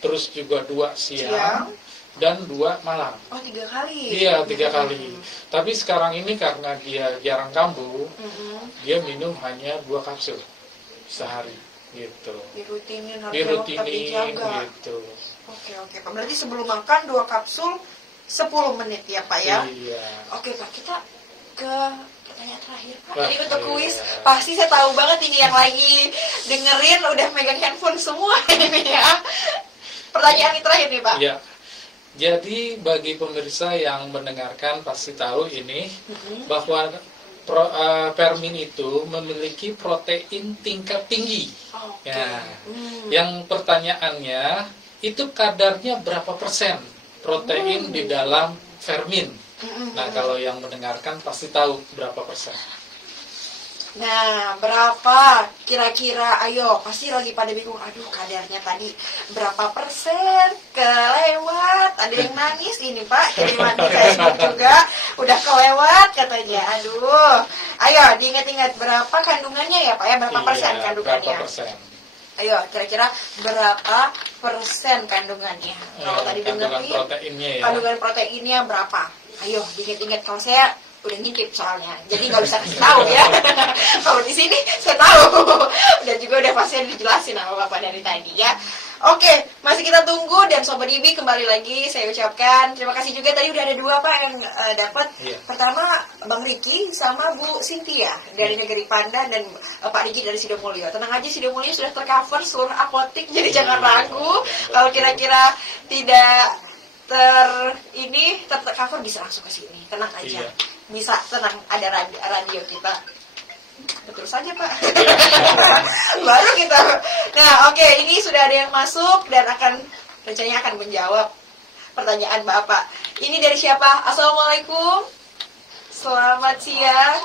terus juga 2 siang, dan 2 malam. Oh 3 kali? Iya 3 kali. Tapi sekarang ini karena dia jarang kambuh, dia minum hanya 2 kapsul sehari. Gitu. Dirutinin, dijaga. Gitu. Oke Pak. Berarti sebelum makan 2 kapsul 10 menit ya Pak ya? Iya. Oke Pak, kita ke pertanyaan terakhir Pak. Jadi untuk kuis, pasti saya tahu banget ini yang lagi dengerin udah megang handphone semua ini ya. Pertanyaan terakhir nih Pak. Iya. Jadi bagi pemirsa yang mendengarkan pasti tahu ini bahwa Fermin itu memiliki protein tingkat tinggi. Ya. Yang pertanyaannya itu kadarnya berapa persen protein di dalam Fermin? Nah kalau yang mendengarkan pasti tahu berapa persen. Nah berapa kira-kira? Ayo pasti lagi pada bingung. Aduh kadarnya tadi berapa persen kelewat? Ada yang nangis ini Pak. Jadi manis Facebook juga udah kelewat katanya. Aduh. Ayo diingat-ingat berapa kandungannya ya Pak ya? Berapa persen kandungannya? Berapa persen? Ayo kira-kira berapa persen kandungannya? Kalau tadi kandungan dengerin proteinnya ya. Kandungan proteinnya berapa? Ayo diingat-ingat. Kalau saya udah ngintip soalnya, jadi nggak bisa kasih tahu ya. Kalau di sini saya tahu. Dan juga udah pasti dijelasin sama Bapak dari tadi ya. Oke, masih kita tunggu dan Sobat Ibi kembali lagi saya ucapkan terima kasih juga. Tadi udah ada 2 Pak yang dapat. Pertama Bang Riki sama Bu Cynthia dari Negeri Pandan dan Pak Riki dari Sidomulyo. Tenang aja, Sidomulyo sudah tercover seluruh apotik, jadi jangan ragu. Kalau kira-kira tidak tercover bisa langsung ke sini. Tenang aja. Bisa tenang, ada radio kita. Betul saja Pak. Baru kita. Nah oke, ini sudah ada yang masuk dan rencananya akan menjawab pertanyaan Bapak. Ini dari siapa? Assalamualaikum. Selamat siang.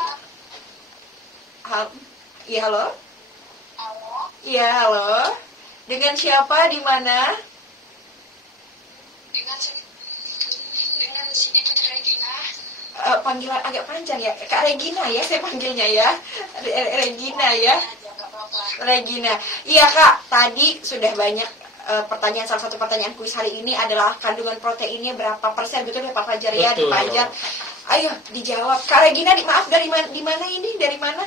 Iya halo. Iya halo. Dengan siapa, di mana? Dengan Siti Putri Regina. Panggilan agak panjang ya, Kak Regina ya saya panggilnya ya. Regina ya. Regina. Iya Kak, tadi sudah banyak pertanyaan. Salah satu pertanyaan kuis hari ini adalah kandungan proteinnya berapa persen, betul ya Pak Fajar ya? Di Fajar Ayo dijawab. Kak Regina, maaf dari mana ini? Dari mana?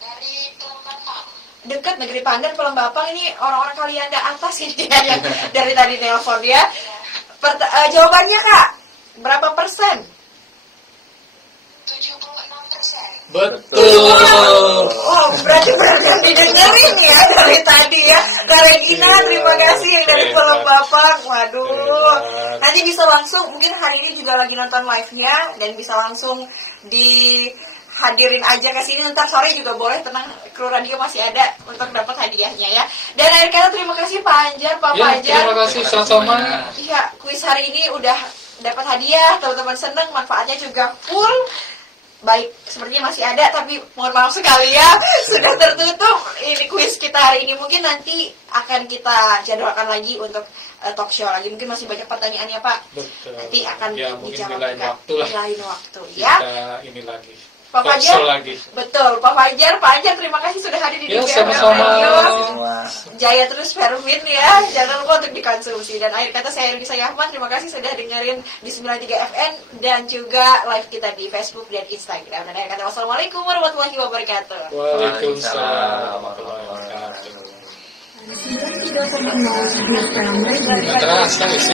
Dari Pelembapang. Dekat Negeri Pandan, Pelembapang. Ini orang-orang Kalianda atas ini ya, yang dari tadi nelpon ya. Jawabannya Kak, berapa persen? 76%. Betul. Oh, berarti benar didengerin ya dari tadi ya. Kak Regina, terima kasih yang dari Pelembapang. Waduh. Nanti bisa langsung, mungkin hari ini juga lagi nonton live-nya dan bisa langsung dihadirin aja ke sini. Ntar sore juga boleh, tenang, kru radio masih ada untuk dapat hadiahnya ya. Dan akhir kata terima kasih Pak Anjar, Pak Fajar. Terima kasih sama-sama. Iya, kuis hari ini udah dapat hadiah, teman-teman seneng, manfaatnya juga full. Baik, sepertinya masih ada, tapi mohon maaf sekali ya, sudah tertutup ini kuis kita hari ini. Mungkin nanti akan kita jadwalkan lagi untuk talk show lagi. Mungkin masih banyak pertanyaannya Pak. Betul. Nanti akan ya, mungkin dijawab di lain waktu lah. lain waktu ya. Kita ini lagi. Pak Talk Fajar, show lagi. betul. Pak Fajar, terima kasih sudah hadir di Ya, DVM sama-sama. Radio. Jaya terus Fermin ya, jangan lupa untuk dikonsumsi. Dan akhir kata saya Risa Yahman, terima kasih sudah dengerin di 93 FM dan juga live kita di Facebook dan Instagram. Dan akhir kata wassalamualaikum warahmatullahi wabarakatuh. Waalaikumsalam warahmatullahi wabarakatuh. 93,0 FM Radio. Terasa